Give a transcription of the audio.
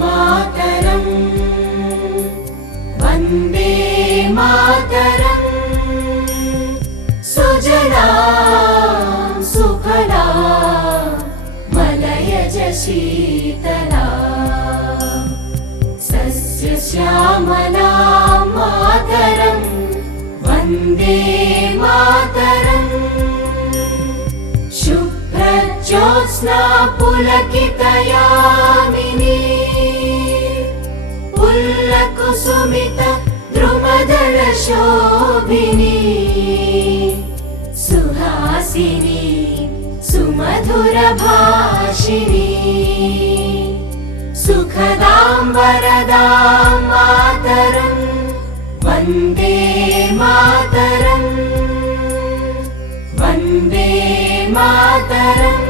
मातरम् वन्दे मातरम् सुजना सुफला मलयज शीतला सस्य श्यामला मातरम् वन्दे मातरम् शुभ्रज्योत्स्ना पुलकितया द्रुमदलशोभिनी सुहासिनी सुमधुरभाषिणी सुखदां वरदां मातरम् वन्दे मातरम् वन्दे मातरम्